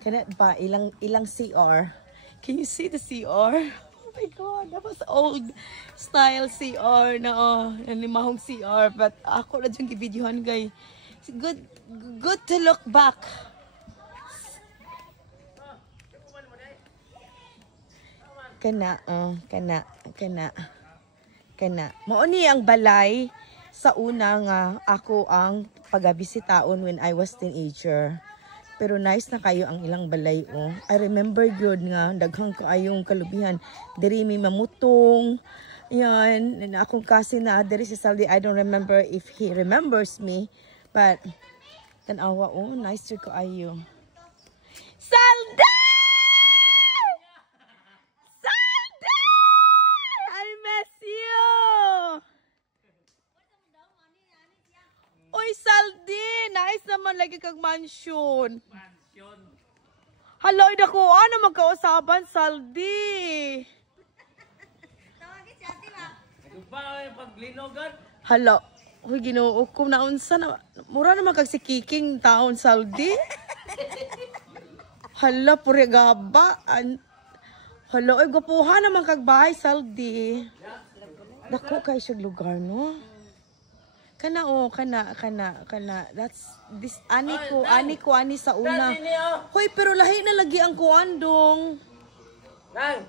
Kana ba ilang CR? Can you see the CR? Oh my god, that was old style CR na nanimahong CR, but ako na dyan gibidyohan kay good to look back. Kana mao ni ang balay sa una nga ako ang pagabisitaon when I was teenager. Pero nice na kayo ang ilang balay, oh. I remember good nga, daghang kaayong kalubihan. Diri mi mamutong. Yan, akong kasi na, diri si Saldi, I don't remember if he remembers me. But, tanawa, oh, nice to kaayo. Saldi! Saldi! I miss you! Uy, Saldi! Nice naman lagi kag mansion. Hello, dako. Ano magkausaban, Saldi? Hello. Uy, Ginoo ko na unsa na. Mura naman kag si Kiking taon, Saldi. Hala, puri gaba. Hello, ay gapuhan naman kag bahay, Saldi. Dako kay siya lugar, no? Kana that's this ani ko sa una. Hoy, pero lahi na lagi ang kuandong. Nang